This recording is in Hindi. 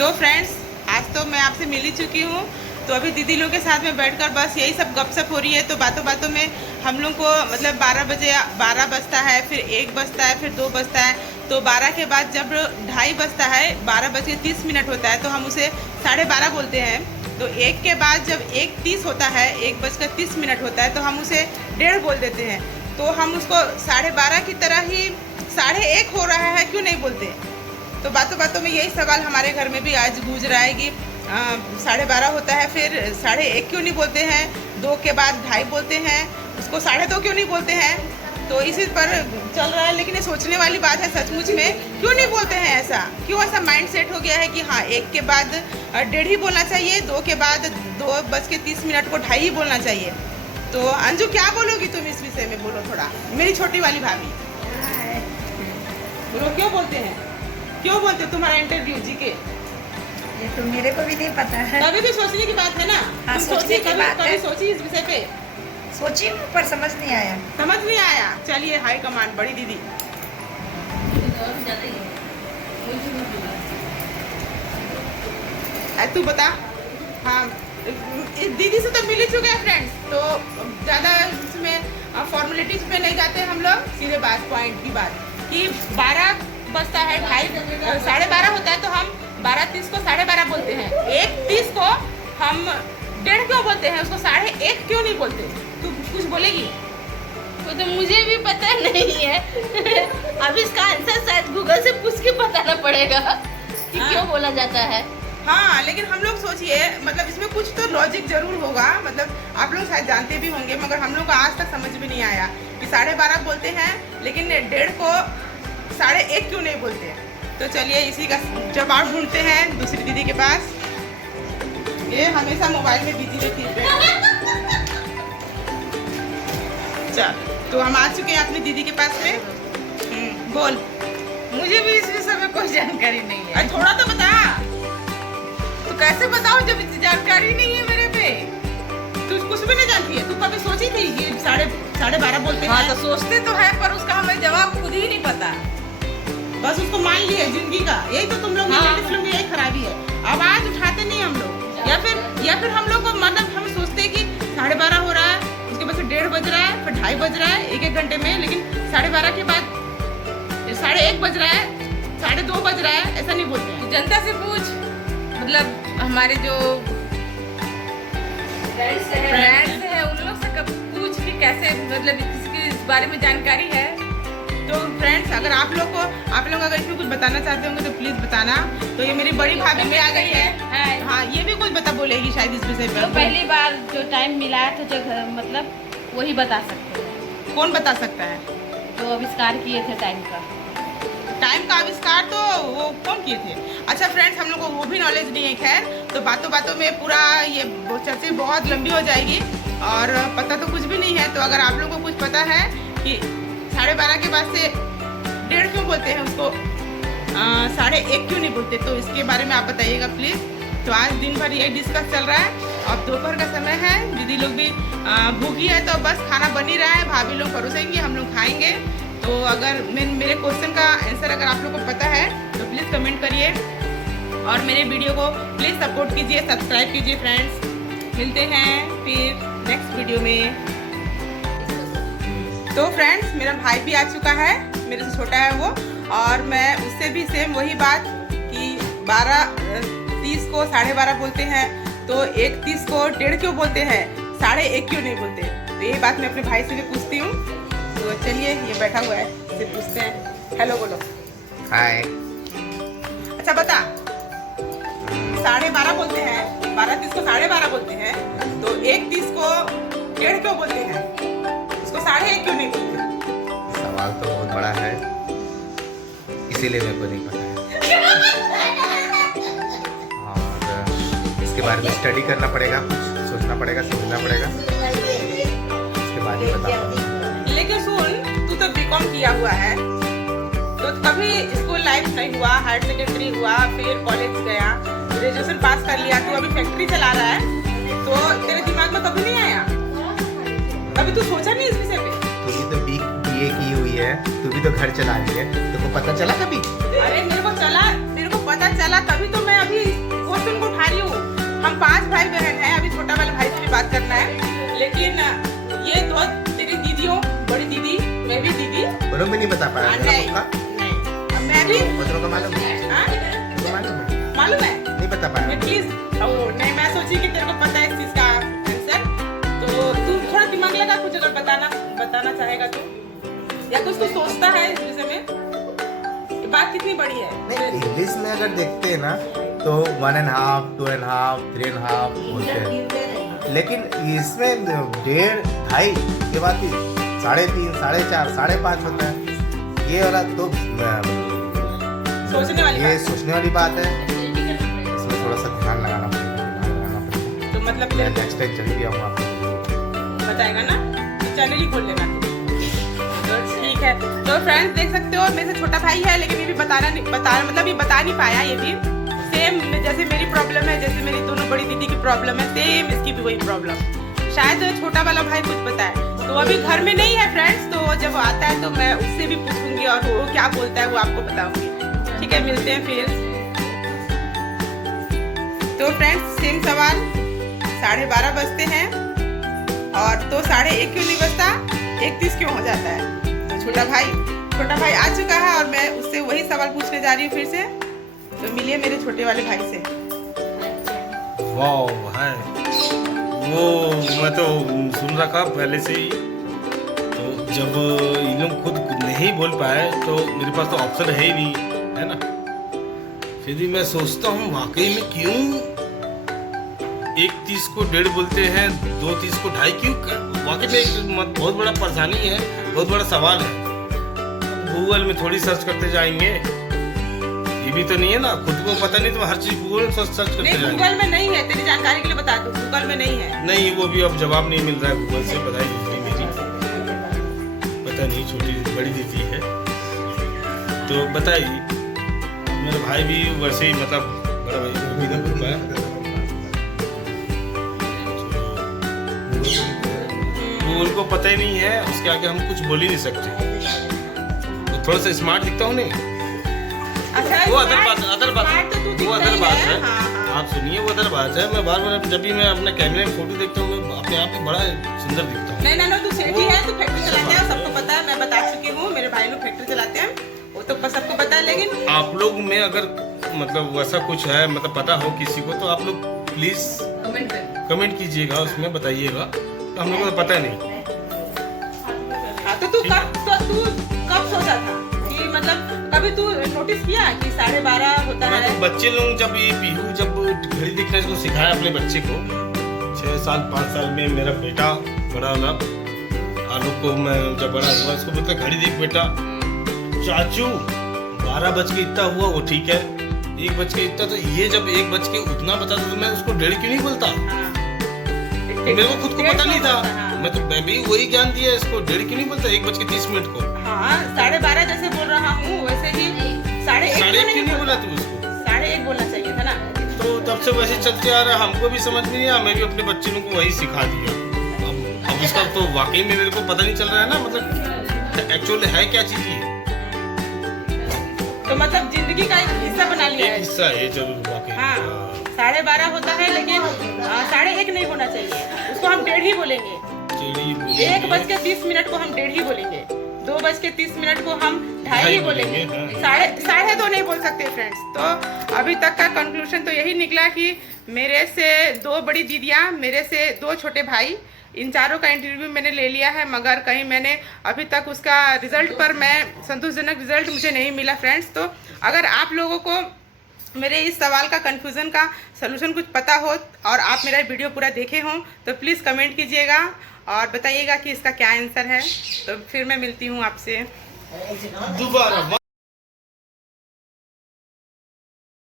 तो फ्रेंड्स, आज तो मैं आपसे मिल ही चुकी हूँ। तो अभी दीदी लोग के साथ में बैठकर बस यही सब गपशप हो रही है। तो बातों बातों में हम लोग को मतलब 12 बजता है, फिर 1 बजता है, फिर 2 बजता है। तो 12 के बाद जब 2:30 बजता है, 12:30 होता है, तो हम उसे 12:30 बोलते हैं। तो 1 के बाद जब 1:30 होता है, 1:30 होता है, तो हम उसे 1:30 बोल देते हैं। तो हम उसको 12:30 की तरह ही 1:30 हो रहा है क्यों नहीं बोलते। तो बातों बातों में यही सवाल हमारे घर में भी आज गूंज रहा है कि 12:30 होता है, फिर 1:30 क्यों नहीं बोलते हैं, 2 के बाद 2:30 बोलते हैं, उसको 2:30 क्यों नहीं बोलते हैं। तो इसी पर चल रहा है। लेकिन ये सोचने वाली बात है सचमुच में, क्यों नहीं बोलते हैं ऐसा, क्यों ऐसा माइंड सेट हो गया है कि हाँ 1 के बाद 1:30 ही बोलना चाहिए, 2 के बाद 2:30 को 2:30 ही बोलना चाहिए। तो अंजू क्या बोलोगी तुम इस विषय में, बोलो थोड़ा, मेरी छोटी वाली भाभी बोलो क्यों बोलते हैं, क्यों बोलते हो। तुम्हारा इंटरव्यू जी के ये तो मेरे को भी नहीं पता है। कभी भी सोचने की बात है ना। हाँ, तुम सोचने की बात है। सोची इस विषय पे, सोची हूँ पर समझ नहीं आया। समझ नहीं आया। चलिए हाई कमांड बड़ी दीदी, तू बता। हाँ, इस दीदी से तो मिल ही चुके हैं फ्रेंड्स, तो ज़्यादा इसमें फॉर्मेलिटीज में नहीं जाते हम लोग, सीधे बात पॉइंट की बात कि 12 बजता है, 12:30 होता है, तो हम 12:30 को 12:30 बोलते हैं। 1:30 को हम 1:30 क्यों बोलते हैं, उसको 1:30 क्यों नहीं बोलते। तू कुछ बोलेगी। वो तो मुझे भी पता नहीं है। अब इसका आंसर शायद गूगल से पूछ के बताना पड़ेगा कि क्यों बोला जाता है। हाँ, लेकिन हम लोग सोचिए, मतलब इसमें कुछ तो लॉजिक जरूर होगा। मतलब आप लोग शायद जानते भी होंगे, मगर हम लोग को आज तक समझ में नहीं आया कि 12:30 बोलते हैं, लेकिन 1:30 को 1:30 क्यों नहीं बोलते। तो चलिए इसी का जवाब ढूंढते हैं दूसरी दीदी के पास। ये हमेशा मोबाइल में बिजी रहती है। चल, तो हम आ चुके हैं अपनी दीदी के पास में। बोल। मुझे भी इस विषय में कोई जानकारी नहीं है। अरे थोड़ा तो बता। तो कैसे बताऊं जब इतनी जानकारी नहीं है मेरे पे। तू कुछ भी नहीं जानती है। तू कभी सोची थी कि 12:30 बोलते हैं। हाँ, तो सोचते तो है, पर उसका हमें जवाब खुद ही नहीं पता। बस उसको मान लिया जिंदगी का। यही तो तुम लोग में यही खराबी है। आवाज उठाते नहीं हम लोग, या फिर हम लोग को मतलब हम सोचते हैं कि 12:30 हो रहा है, उसके बाद 1:30 बज रहा है, फिर 2:30 बज रहा है, 1 घंटे में। लेकिन 12:30 के बाद 1:30 बज रहा है, 2:30 बज रहा है, ऐसा नहीं बोलते हैं। जनता से पूछ, मतलब हमारे जो फ्रेंड्स हैं उन लोग से कब पूछ के कैसे, मतलब इसके इस बारे में जानकारी है। तो फ्रेंड्स, अगर आप लोग अगर इसमें कुछ बताना चाहते होंगे तो प्लीज बताना। तो ये मेरी बड़ी भाभी भी आ गई है। हाँ, ये भी कुछ बोलेगी शायद इस विषय पर। तो पहली बार जो टाइम मिला है, तो जो मतलब वही बता सकते हैं। कौन बता सकता है। जो आविष्कार किए थे टाइम का आविष्कार तो वो कौन किए थे। अच्छा फ्रेंड्स, हम लोग को वो भी नॉलेज नहीं है। खैर, तो बातों बातों में पूरा ये चर्चा बहुत लंबी हो जाएगी और पता तो कुछ भी नहीं है। तो अगर आप लोगों को कुछ पता है कि 12:30 के बाद से 1:30 क्यों बोलते हैं, उसको 1:30 क्यों नहीं बोलते, तो इसके बारे में आप बताइएगा प्लीज़। तो आज दिन भर यही डिस्कस चल रहा है। अब दोपहर का समय है, दीदी लोग भी भूखी है, तो बस खाना बन ही रहा है। भाभी लोग परोसेंगे, हम लोग खाएंगे। तो अगर मेरे क्वेश्चन का आंसर अगर आप लोग को पता है तो प्लीज़ कमेंट करिए और मेरे वीडियो को प्लीज़ सपोर्ट कीजिए, सब्सक्राइब कीजिए फ्रेंड्स। मिलते हैं फिर नेक्स्ट वीडियो में। तो फ्रेंड्स, मेरा भाई भी आ चुका है, मेरे से छोटा है वो, और मैं उससे भी सेम वही बात कि 12:30 को 12:30 बोलते हैं, तो 1:30 को 1:30 क्यों बोलते हैं, 1:30 क्यों नहीं बोलते। तो यही बात मैं अपने भाई से भी पूछती हूँ। तो चलिए, ये बैठा हुआ है, इससे पूछते हैं। हेलो बोलो। हाय। अच्छा बता, 12:30 बोलते हैं, 12:30 को 12:30 बोलते हैं, तो 1:30 को 1:30 क्यों बोलते हैं, उसको 1:30 क्यों नहीं बोलते। सवाल तो बहुत बड़ा है, इसीलिए मेरे को नहीं पता है। और इसके बारे में स्टडी करना पड़ेगा, कुछ सोचना पड़ेगा, समझना पड़ेगा, उसके बाद ही बताऊंगा। लेकिन सुन, तू तो बीकॉम किया हुआ है, तो कभी स्कूल लाइफ नहीं हुआ, हायर सेकेंडरी हुआ, फिर कॉलेज गया, ग्रेजुएशन पास कर लिया, तू अभी फैक्ट्री चला रहा है, तो तेरे दिमाग में कभी नहीं आया, कभी तू सोचा नहीं इस विषय पे। तू भी तो BA की हुई है, तू भी तो घर चला रही है, तुमको पता चला कभी। अरे मेरे को पता चला, तभी तो मैं अभी मालूम भी नहीं बता पाया नहीं पक्का? नहीं अब मैं भी बच्चों को मालूम है? हाँ? तुमको मालूम है? मालूम है नहीं बता पाया प्लीज नहीं मैं सोची कि तेरे को पता है इस चीज का आंसर तो तू थोड़ा दिमाग लगा कुछ अगर बताना चाहेगा तो या कुछ तो सोचता है इस विषय में बात कितनी बड़ी है नहीं इंग्लिश में अगर देखते हैं ना तो 1.5 2.5 3.5 बोलते हैं लेकिन इसमें 1.5 2.5 के बाद 3.5 4.5 5.5 होता है ये वाला तो सोचने वाली ये बात सोचने वाली बात है इसमें थोड़ा सा ध्यान लगाना पड़ेगा तो मतलब मैं तेरे नेक्स्ट टाइम चल भी आऊँगा बताएगा ना चैनल ही खोल लेना तो ठीक है तो फ्रेंड्स देख सकते हो मेरे से छोटा भाई है लेकिन ये भी बता नहीं पाया ये भी सेम जैसे मेरी प्रॉब्लम है जैसे मेरी दोनों बड़ी दीदी की प्रॉब्लम है सेम इसकी भी वही प्रॉब्लम शायद छोटा वाला भाई कुछ बताए तो अभी घर में नहीं है फ्रेंड्स तो जब आता है तो मैं उससे भी पूछूंगी और वो क्या बोलता है वो आपको बताऊंगी ठीक है मिलते हैं फिर तो फ्रेंड्स सेम सवाल 12:30 बजते हैं और तो 1:30 क्यों नहीं बजता 1:30 क्यों हो जाता है तो छोटा भाई आ चुका है और मैं उससे वही सवाल पूछने जा रही हूँ फिर से तो मिलिए मेरे छोटे वाले भाई से वाह है वो मैं तो सुन रखा पहले से ही तो जब इन लोग खुद नहीं बोल पाए तो मेरे पास तो ऑप्शन है ही नहीं है ना फिर भी मैं सोचता हूँ वाकई में क्यों 1:30 को 1:30 बोलते हैं 2:30 को 2:30 क्यों वाकई में एक बहुत बड़ा परेशानी है बहुत बड़ा सवाल है गूगल में थोड़ी सर्च करते जाएंगे ये भी तो नहीं है ना खुद को पता नहीं तो हर चीज गूगल में सर्च करते नहीं जाएंगे गूगल में नहीं है तेरी जानकारी के लिए बता दूं गूगल में नहीं है नहीं वो भी अब जवाब नहीं मिल रहा है गूगल से बताइए मेरी पता नहीं छोटी बड़ी दीदी है तो बताइए मेरा भाई भी वैसे ही मतलब बड़ा भाई वो भी ना बोल पाया गूगल को पता ही नहीं है उसके आगे हम कुछ बोल ही नहीं सकते तो थोड़ा सा स्मार्ट दिखता हूँ नहीं अच्छा वो अदर बात स्मार्ट तो तू वो दिखता अदर ही बात है है हाँ, हाँ। आप सुनिए वो अदर बात है मैं बार बार जब भी मैं अपने कैमरे में फोटो देखता हूँ मैं अपने आप को बड़ा सुंदर दिखता हूँ नहीं तू सेठी है तू फैक्ट्री चलाते हैं सबको पता है मैं बता चुकी हूँ मेरे भाई लोग फैक्ट्री चलाते हैं वो तो सबको पता है लेकिन आप लोग में अगर मतलब वैसा कुछ है मतलब पता हो किसी को तो आप लोग प्लीज कमेंट कीजिएगा उसमें बताइएगा तो हम लोग को तो पता नहीं हाँ तो तू कब सोचा था कि मतलब कभी तू नोटिस किया कि 12:30 होता मैं है तो बच्चे लोग जब ये पीहू जब घड़ी दिखने को सिखाया अपने बच्चे को 6 साल 5 साल में मेरा बेटा बड़ा वाला आलू को मैं जब बड़ा हुआ उसको बोलते घड़ी देख बेटा चाचू 12 बज के इतना हुआ वो ठीक है 1 बज के इतना तो ये जब 1 बज के उतना बताता तो मैं उसको 1:30 क्यों नहीं बोलता मेरे को खुद को पता नहीं था मैं भी वही ज्ञान दिया इसको 1:30 क्यों नहीं बोलता 1:30 को हाँ 12:30 जैसे बोल रहा हूँ वैसे ही 1:30 क्यों नहीं बोला तू उसको 1:30 बोलना चाहिए था ना तो तब से वैसे चलते आ रहा है हमको भी समझ में नहीं आया मैं भी अपने बच्चे लोग को वही सिखा दिया अब उसका तो वाकई में मेरे को पता नहीं चल रहा है ना मतलब एक्चुअली है क्या चीज ये तो मतलब जिंदगी का एक हिस्सा बना लिया एक है हिस्सा है जरूर वाकई हाँ 12:30 होता है लेकिन 1:30 नहीं होना चाहिए उसको हम 1:30 ही बोलेंगे 1:30 को हम 1:30 बोलेंगे 2:30 को हम 2:30 ही बोलेंगे 2:30 नहीं बोल सकते फ्रेंड्स तो अभी तक का कंक्लूजन तो यही निकला कि मेरे से 2 बड़ी दीदियाँ मेरे से 2 छोटे भाई इन चारों का इंटरव्यू मैंने ले लिया है मगर कहीं मैंने अभी तक उसका रिजल्ट पर मैं संतोषजनक रिजल्ट मुझे नहीं मिला फ्रेंड्स तो अगर आप लोगों को मेरे इस सवाल का कन्फ्यूज़न का सलूशन कुछ पता हो और आप मेरा वीडियो पूरा देखे हों तो प्लीज़ कमेंट कीजिएगा और बताइएगा कि इसका क्या आंसर है तो फिर मैं मिलती हूँ आपसे दोबारा